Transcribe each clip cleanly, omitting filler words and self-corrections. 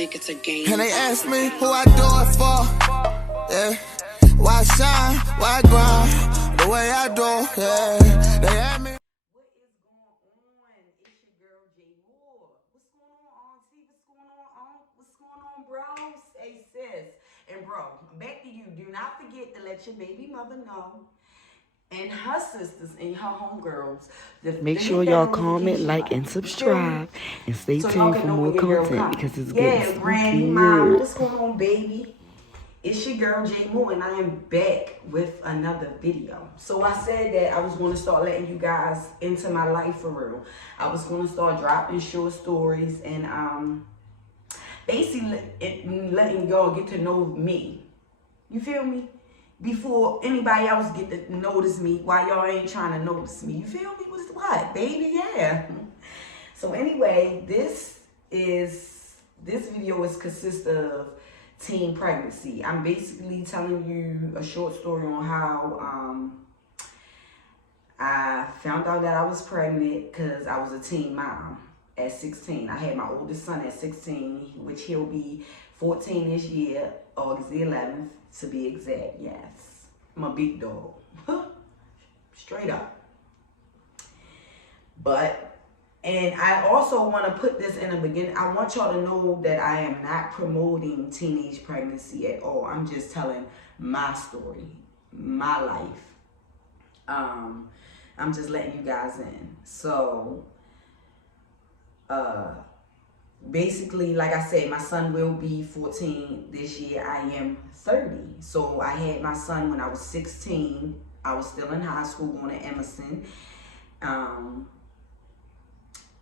think it's a game. And they ask me who I do it for. Yeah. Why shine? Why grind? The way I do. Yeah. They ask me. What is going on? It's your girl J Moore. What's going on, Auntie? What's going on, What's going on, bro? Hey, sis. And bro, back to you. Do not forget to let your baby mother know, and her sisters and her homegirls. Make sure y'all comment, like, and subscribe, and stay tuned for more content because it's getting Granny, Mom, what's going on, baby? It's your girl J Moore, and I am back with another video. So I said that I was going to start letting you guys into my life for real. I was going to start dropping short stories and basically letting y'all get to know me. You feel me? Before anybody else get to notice me, why y'all ain't trying to notice me. You feel me? What, baby? Yeah. So anyway, this video consists of teen pregnancy. I'm basically telling you a short story on how I found out that I was pregnant because I was a teen mom at 16. I had my oldest son at 16, which he'll be 14 this year, August the 11th to be exact. Yes, I'm a big dog. Straight up. And I also want to put this in the beginning. I want y'all to know that I am not promoting teenage pregnancy at all. I'm just telling my story, my life. I'm just letting you guys in. So, basically, like I said, my son will be 14 this year. I am 30. So I had my son when I was 16. I was still in high school going to Emerson.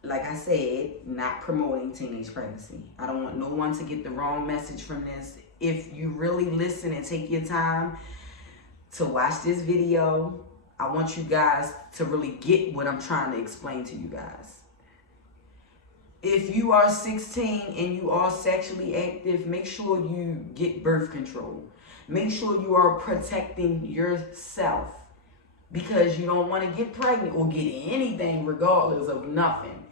Like I said, not promoting teenage pregnancy. I don't want no one to get the wrong message from this. If you really listen and take your time to watch this video, I want you guys to really get what I'm trying to explain to you guys. If you are 16 and you are sexually active, make sure you get birth control. Make sure you are protecting yourself, because you don't want to get pregnant or get anything regardless of nothing.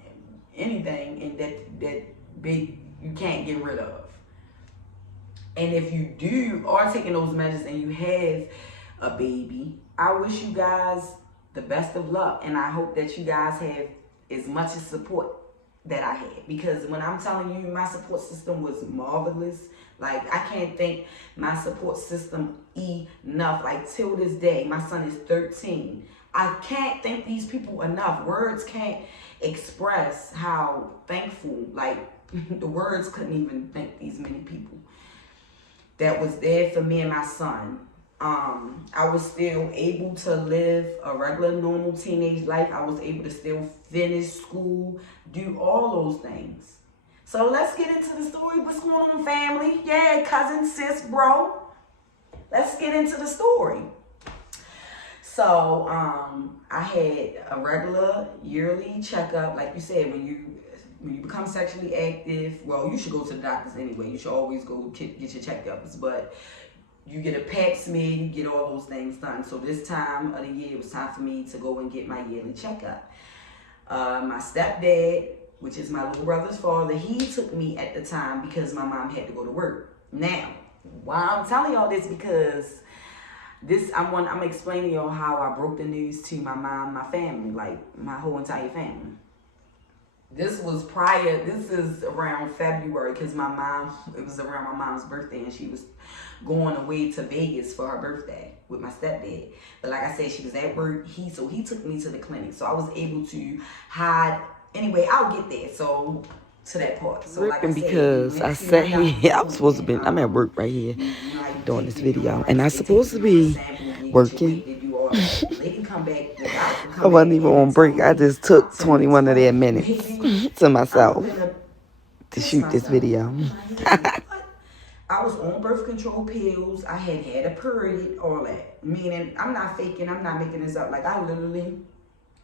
Anything and that big you can't get rid of. And if you are taking those measures and you have a baby, I wish you guys the best of luck, and I hope that you guys have as much support that I had, because when I'm telling you my support system was marvelous, like I can't thank my support system enough. Like till this day, my son is 13. I can't thank these people enough. Words can't express how thankful, like the words couldn't even thank these many people that was there for me and my son. I was still able to live a regular, normal teenage life. I was able to still finish school, do all those things. So let's get into the story. What's going on, family? Yeah, cousin, sis, bro. Let's get into the story. So, I had a regular yearly checkup. Like you said, when you become sexually active, well, you should go to the doctors anyway. You should always go get your checkups. But you get a pap smear, you get all those things done. So this time of the year, it was time for me to go and get my yearly checkup. My stepdad, which is my little brother's father, he took me at the time because my mom had to go to work. Now, why I'm telling y'all this, because I'm explaining y'all how I broke the news to my mom, my family, like my whole entire family. This is around February, because it was around my mom's birthday, and she was going away to Vegas for her birthday with my stepdad. But like I said, she was at work, so he took me to the clinic. So I was able to hide. Anyway, I'll get there. So to that part. So like I said, because I sat here, I was supposed to be, I'm at work right here doing this video, and I'm supposed to be working. I wasn't even on break. I just took 21 of their minutes to myself to shoot this video. I was on birth control pills. I had a period, all that. Meaning, I'm not faking. I'm not making this up. Like, I literally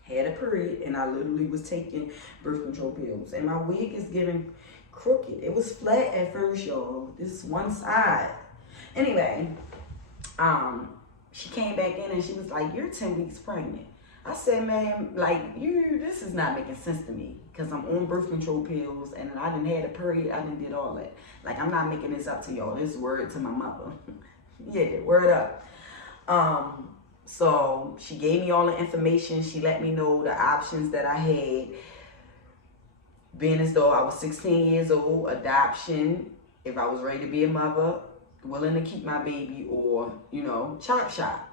had a period, and I literally was taking birth control pills. And my wig is getting crooked. It was flat at first, y'all. This is one side. Anyway, she came back in, and she was like, "You're 10 weeks pregnant." I said, man, like, this is not making sense to me. Because I'm on birth control pills and I done had a period. I done did all that. Like, I'm not making this up to y'all. This is word to my mother. Yeah, word up. So she gave me all the information. She let me know the options that I had. Being as though I was 16 years old, adoption, if I was ready to be a mother, willing to keep my baby, or, you know, chop shop.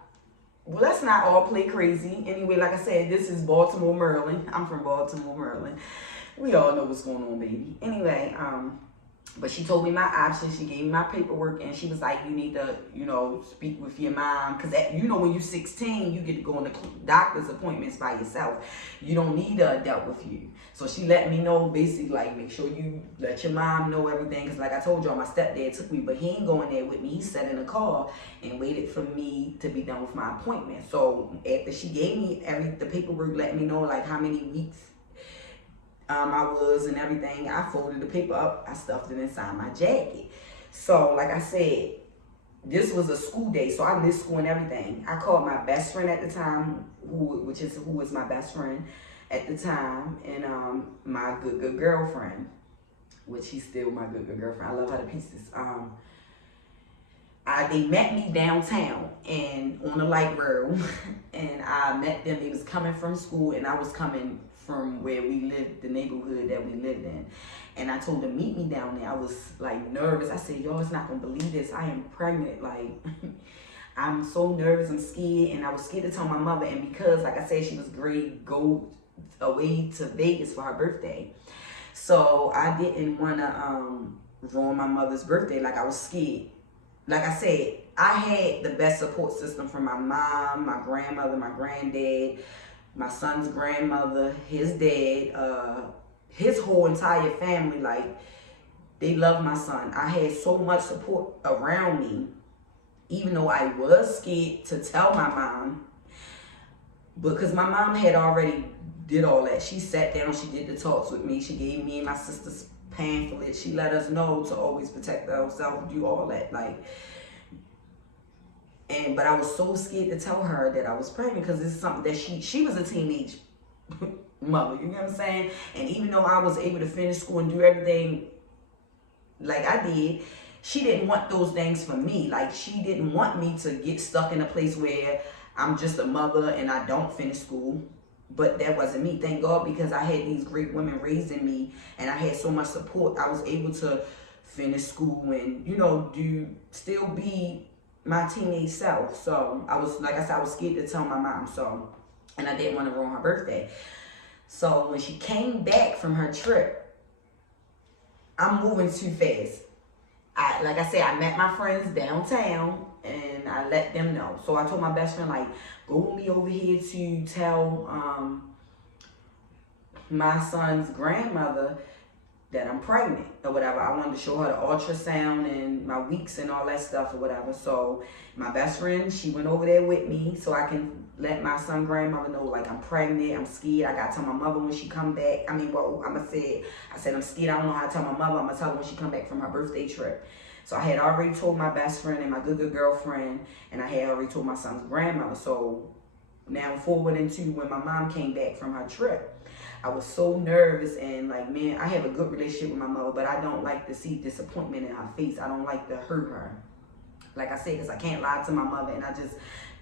Well, let's not all play crazy. Anyway, like I said, this is Baltimore, Maryland. I'm from Baltimore, Maryland. We all know what's going on, baby. Anyway, but she told me my options. She gave me my paperwork, and she was like, you need to, you know, speak with your mom. Because, you know, when you're 16, you get to go on the doctor's appointments by yourself. You don't need an adult with you. So she let me know, basically, like, make sure you let your mom know everything. Because, like I told y'all, my stepdad took me, but he ain't going there with me. He sat in the car and waited for me to be done with my appointment. So after she gave me the paperwork, let me know, like, how many weeks I was and everything, I folded the paper up, I stuffed it inside my jacket. So, like I said, this was a school day, so I missed school and everything. I called my best friend at the time, who was my best friend at the time, and my good girlfriend, which she's still my good girlfriend. I love her to pieces. They met me downtown and on the light rail, and I met them. They was coming from school, and I was coming from where we lived, the neighborhood that we lived in. And I told them, meet me down there. I was like nervous. I said, y'all is not gonna believe this. I am pregnant. Like, I'm so nervous, I'm scared. And I was scared to tell my mother. And because, like I said, she was great, go away to Vegas for her birthday. So I didn't wanna ruin my mother's birthday. Like, I was scared. Like I said, I had the best support system from my mom, my grandmother, my granddad, my son's grandmother, his dad, his whole entire family. Like, they love my son. I had so much support around me, even though I was scared to tell my mom, because my mom had already did all that. She sat down, she did the talks with me, she gave me and my sister's pamphlet. She let us know to always protect ourselves, do all that. Like, but I was so scared to tell her that I was pregnant, because this is something that she was a teenage mother, you know what I'm saying? And even though I was able to finish school and do everything like I did, she didn't want those things for me. Like, she didn't want me to get stuck in a place where I'm just a mother and I don't finish school. But that wasn't me, thank God, because I had these great women raising me, and I had so much support. I was able to finish school and, you know, still be my teenage self. So I was, like I said, I was scared to tell my mom. So, and I didn't want to ruin her birthday. So when she came back from her trip, I'm moving too fast. Like I said, I met my friends downtown and I let them know. So I told my best friend, like, go with me over here to tell my son's grandmother that I'm pregnant or whatever. I wanted to show her the ultrasound and my weeks and all that stuff or whatever. So my best friend, she went over there with me so I can let my son's grandmother know, like, I'm pregnant, I'm scared. I got to tell my mother when she come back. I said I'm scared. I don't know how to tell my mother. I'm going to tell her when she come back from her birthday trip. So I had already told my best friend and my good girlfriend, and I had already told my son's grandmother. So now forward into when my mom came back from her trip, I was so nervous, and like, man, I have a good relationship with my mother, but I don't like to see disappointment in her face. I don't like to hurt her. Like I said, because I can't lie to my mother, and I just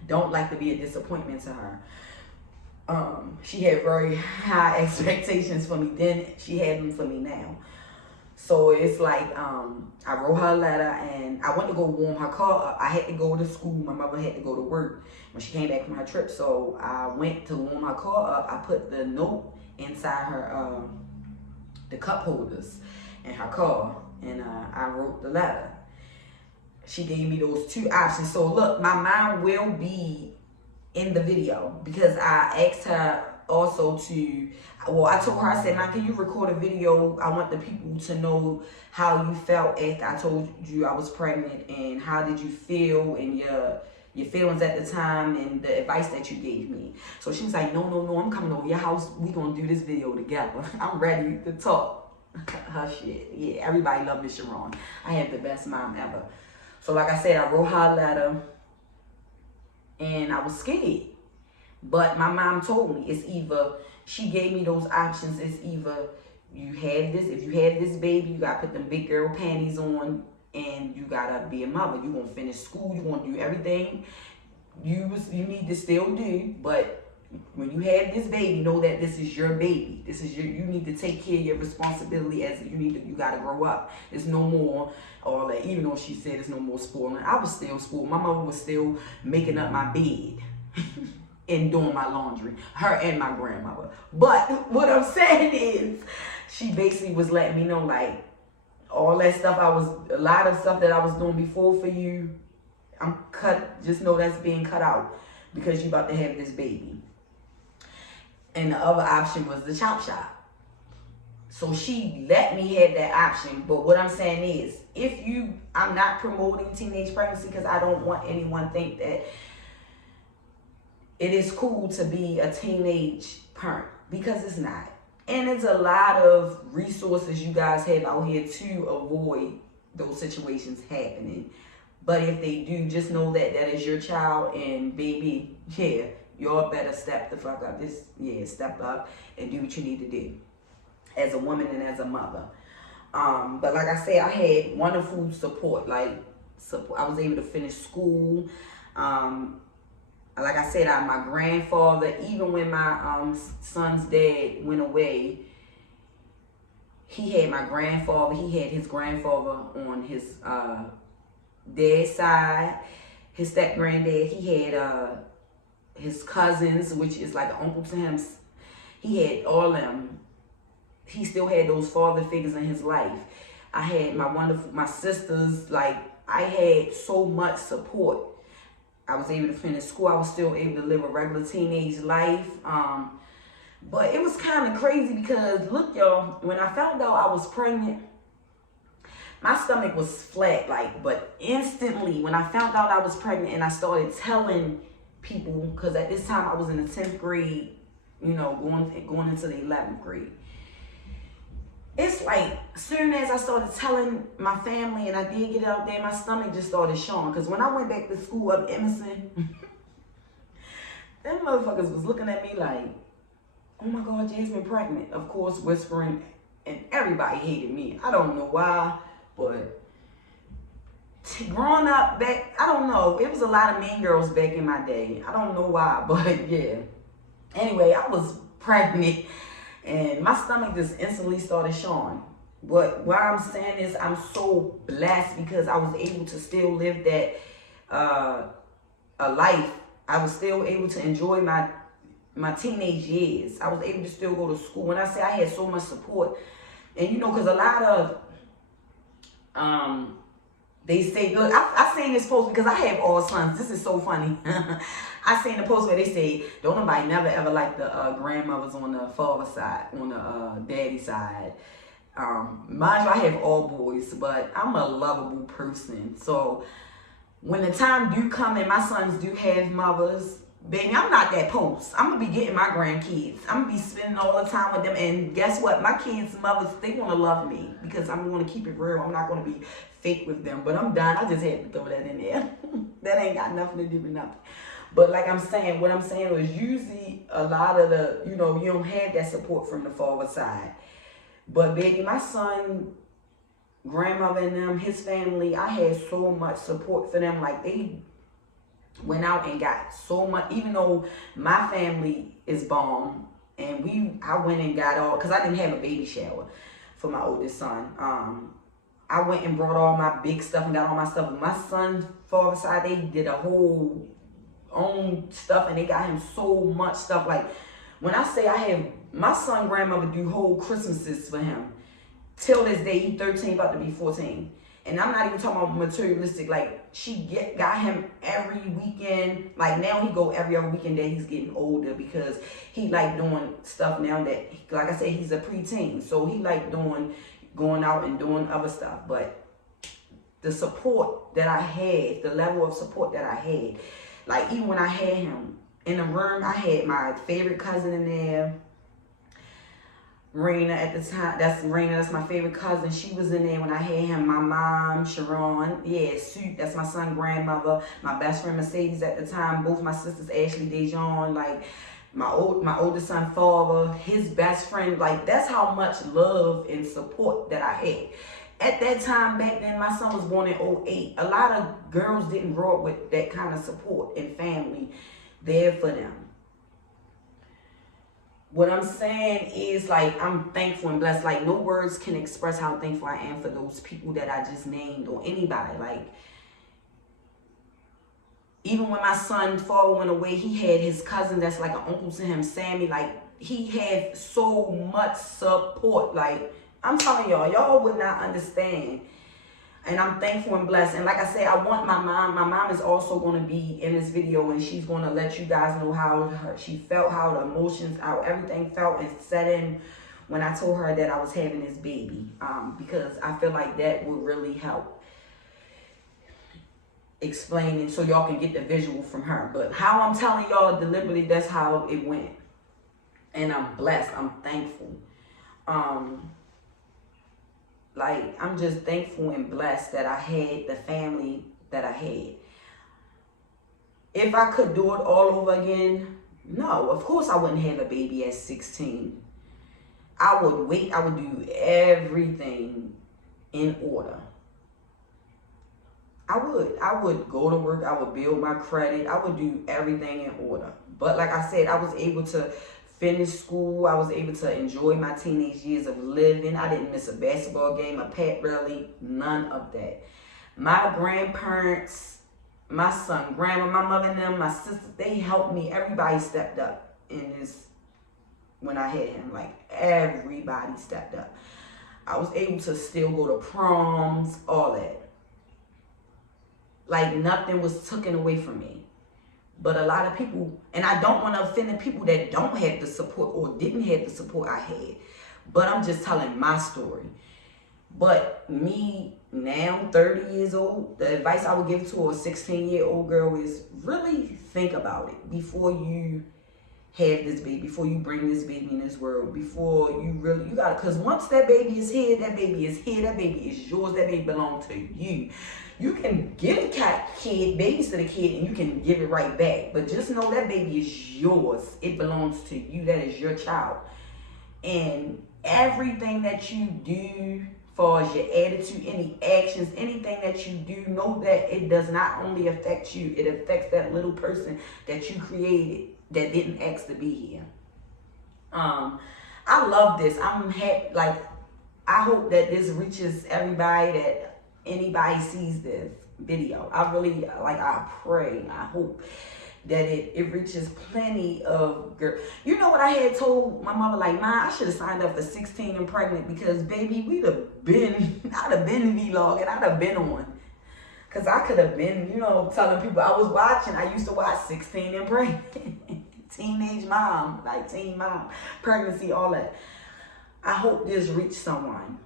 don't like to be a disappointment to her. She had very high expectations for me then. She had them for me now. So it's like, I wrote her a letter, and I went to go warm her car up. I had to go to school. My mother had to go to work when she came back from her trip. So I went to warm her car up. I put the note inside her, the cup holders in her car, and I wrote the letter. She gave me those two options. So look, my mom will be in the video, because I asked her also I told her, I said, Mom, can you record a video? I want the people to know how you felt after I told you I was pregnant, and how did you feel, and your feelings at the time, and the advice that you gave me. So she was like, no, I'm coming over your house. We gonna do this video together. I'm ready to talk her shit. Yeah, everybody love Miss Sharon. I have the best mom ever. So like I said, I wrote her a letter, and I was scared. But my mom told me it's either, she gave me those options, it's either you had this, if you had this baby, you gotta put them big girl panties on and you gotta be a mother. You gonna finish school, you gonna do everything you need to still do, but when you have this baby, know that this is your baby. This is you need to take care of your responsibility as you gotta grow up. It's no more all that, even though she said it's no more spoiling. I was still spoiled. My mother was still making up my bed and doing my laundry. Her and my grandmother. But what I'm saying is, she basically was letting me know, like, all that stuff a lot of stuff that I was doing before for you, I'm cut, just know that's being cut out because you about to have this baby. And the other option was the chop shop. So she let me have that option. But what I'm saying is, I'm not promoting teenage pregnancy because I don't want anyone to think that it is cool to be a teenage parent, because it's not. And there's a lot of resources you guys have out here to avoid those situations happening. But if they do, just know that that is your child, and baby, yeah, y'all better step the fuck up. Step up and do what you need to do as a woman and as a mother. But like I said, I had wonderful support. I was able to finish school. Like I said, my grandfather, even when my son's dad went away, he had my grandfather. He had his grandfather on his dad's side, his step granddad. He had his cousins, which is like an uncle to him. He had all them. He still had those father figures in his life. I had my sisters. Like, I had so much support. I was able to finish school. I was still able to live a regular teenage life. But it was kind of crazy because, look, y'all, when I found out I was pregnant, my stomach was flat, but instantly when I found out I was pregnant and I started telling people, because at this time I was in the 10th grade, going into the 11th grade. It's like, soon as I started telling my family and I did get out there, my stomach just started showing. Because when I went back to school up Emerson, them motherfuckers was looking at me like, oh my God, Jasmine pregnant. Of course, whispering, and everybody hated me. I don't know why, but growing up back, I don't know. It was a lot of mean girls back in my day. I don't know why, but yeah. Anyway, I was pregnant and my stomach just instantly started showing. But what I'm saying is, I'm so blessed because I was able to still live that a life. I was still able to enjoy my teenage years. I was able to still go to school. When I say I had so much support, and because a lot of they say, look, I seen this post because I have all sons. This is so funny. I seen the post where they say, don't nobody never ever like the grandmothers on the father side, on the daddy side. Mind you, I have all boys, but I'm a lovable person. So when the time do come and my sons do have mothers, baby, I'm not that post. I'm going to be getting my grandkids. I'm going to be spending all the time with them. And guess what? My kids' mothers, they want to love me because I'm going to keep it real. I'm not going to be fake with them. But I'm done. I just had to throw that in there. That ain't got nothing to do with nothing. But like I'm saying, what I'm saying was usually a lot of the, you don't have that support from the father side. But baby, my son, grandmother and them, his family, I had so much support for them. Like, they went out and got so much, even though my family is bomb, and I went and got all, because I didn't have a baby shower for my oldest son. I went and brought all my big stuff and got all my stuff. My son's father side, they did a whole own stuff, and they got him so much stuff. Like, when I say I have my son grandmother do whole Christmases for him, till this day, he's 13, about to be 14. And I'm not even talking about materialistic. Like, she got him every weekend. Like, now he go every other weekend that he's getting older, because he like doing stuff now that, like I said, he's a preteen. So he like going out and doing other stuff. But the support that I had, the level of support that I had, like, even when I had him in the room, I had my favorite cousin in there. Raina at the time. That's Raina. That's my favorite cousin. She was in there when I had him. My mom, Sharon. Yeah, Sue. That's my son, grandmother. My best friend, Mercedes, at the time. Both my sisters, Ashley, Dejon. Like my oldest son, father. His best friend. Like that's how much love and support that I had. At that time, back then, my son was born in 2008. A lot of girls didn't grow up with that kind of support and family there for them. What I'm saying is, like, I'm thankful and blessed. Like, no words can express how thankful I am for those people that I just named or anybody. Like, even when my son's father went away, he had his cousin that's like an uncle to him, Sammy. Like, he had so much support. Like, I'm telling y'all would not understand. And I'm thankful and blessed. And like I said, I want my mom is also going to be in this video, and she's going to let you guys know how she felt, how the emotions, how everything felt and set in when I told her that I was having this baby. Because I feel like that would really help explaining so y'all can get the visual from her. But how I'm telling y'all deliberately, that's how it went. And I'm blessed. I'm thankful. Like, I'm just thankful and blessed that I had the family that I had. If I could do it all over again, no, of course I wouldn't have a baby at 16. I would wait. I would do everything in order. I would go to work. I would build my credit. I would do everything in order. But like I said, I was able to finish school. I was able to enjoy my teenage years of living. I didn't miss a basketball game, a pet rally, none of that. My grandparents, my son, grandma, my mother and them, my sisters, they helped me. Everybody stepped up in this when I had him. Like, everybody stepped up. I was able to still go to proms, all that. Like, nothing was taken away from me. But a lot of people, and I don't want to offend the people that don't have the support or didn't have the support I had. But I'm just telling my story. But me now, 30 years old, the advice I would give to a 16-year-old girl is really think about it before you have this baby, before you bring this baby in this world, before you got it. Because once that baby is here, that baby is here, that baby is yours, that baby belongs to you. You can give a babies to the kid, and you can give it right back. But just know that baby is yours. It belongs to you. That is your child. And everything that you do, as far as your attitude, any actions, anything that you do, know that it does not only affect you, it affects that little person that you created that didn't ask to be here. I love this. I'm happy. Like, I hope that this reaches everybody, that anybody sees this video. I really, like, I pray, I hope that it reaches plenty of girls. You know what I had told my mother? Like, I should have signed up for 16 and Pregnant, because, baby, I'd have been vlogging, I'd have been on. Because I could have been, telling people I was watching. I used to watch 16 and Pregnant. Teenage mom, like teen mom, pregnancy, all that. I hope this reached someone.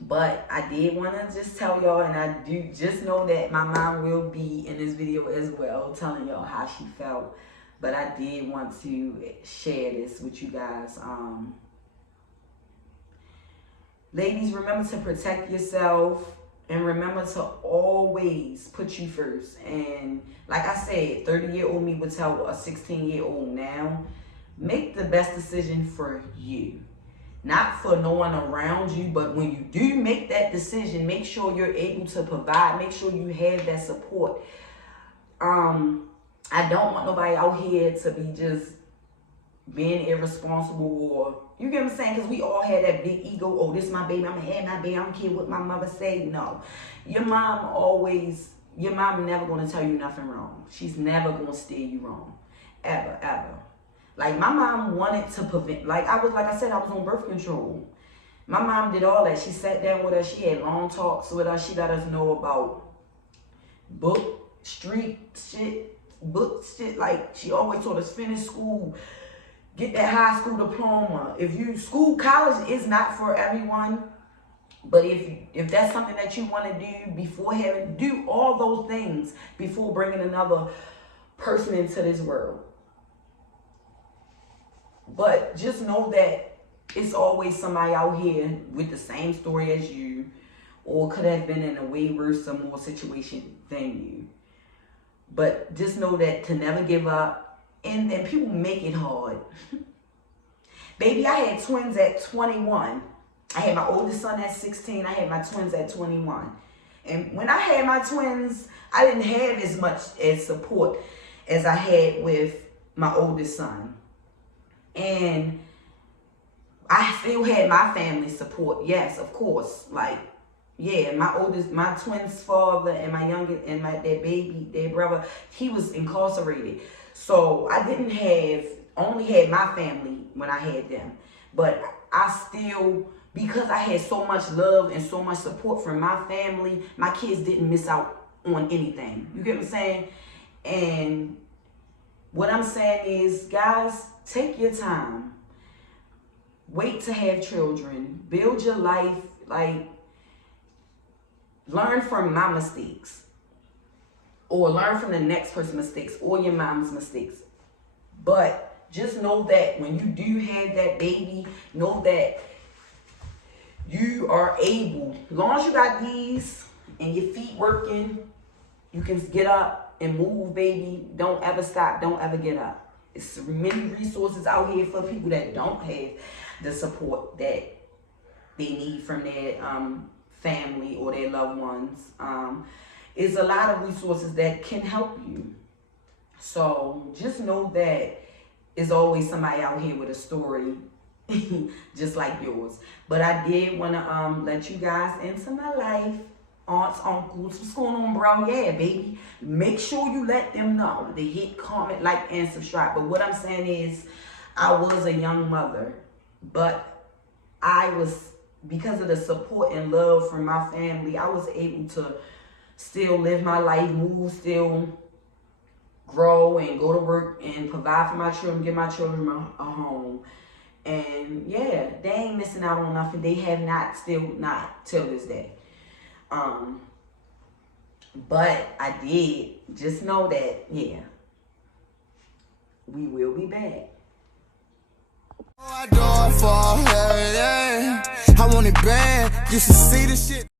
But I did want to just tell y'all, and I do just know that my mom will be in this video as well, telling y'all how she felt. But I did want to share this with you guys. Ladies, remember to protect yourself, and remember to always put you first. And like I said, 30-year-old me would tell a 16-year-old now, make the best decision for you. Not for no one around you, but when you do make that decision, make sure you're able to provide. Make sure you have that support. I don't want nobody out here to be just being irresponsible, or, you get what I'm saying? Because we all had that big ego. Oh, this is my baby. I'm going to have my baby. I don't care what my mother say. No. Your mom never going to tell you nothing wrong. She's never going to steer you wrong. Ever, ever. Like, my mom wanted to prevent, like I said, I was on birth control. My mom did all that. She sat down with us. She had long talks with us. She let us know about book shit. Like, she always told us, finish school, get that high school diploma. College is not for everyone. But if that's something that you want to do before do all those things before bringing another person into this world. But just know that it's always somebody out here with the same story as you, or could have been in a way worse or more situation than you. But just know that to never give up, and people make it hard. Baby, I had twins at 21. I had my oldest son at 16. I had my twins at 21. And when I had my twins, I didn't have as much as support as I had with my oldest son. And I still had my family support. Yes, of course. Like, yeah, my twins' father and my youngest and their brother, he was incarcerated. So I only had my family when I had them. But I still, because I had so much love and so much support from my family, my kids didn't miss out on anything. You get what I'm saying? And what I'm saying is, guys, take your time. Wait to have children. Build your life. Like, learn from my mistakes. Or learn from the next person's mistakes or your mom's mistakes. But just know that when you do have that baby, know that you are able, as long as you got these and your feet working, you can get up and move, baby. Don't ever stop. Don't ever get up. It's many resources out here for people that don't have the support that they need from their family or their loved ones. It's a lot of resources that can help you. So just know that there's always somebody out here with a story just like yours. But I did want to let you guys into my life. Aunts, uncles, what's going on, bro? Yeah, baby. Make sure you let them know. They hit, comment, like, and subscribe. But what I'm saying is, I was a young mother, but because of the support and love from my family, I was able to still live my life, move, still grow, and go to work and provide for my children, give my children a home. And yeah, they ain't missing out on nothing. They have not, still not, till this day. But I did just know that, yeah, we will be back. I want it bad, you should see the shit.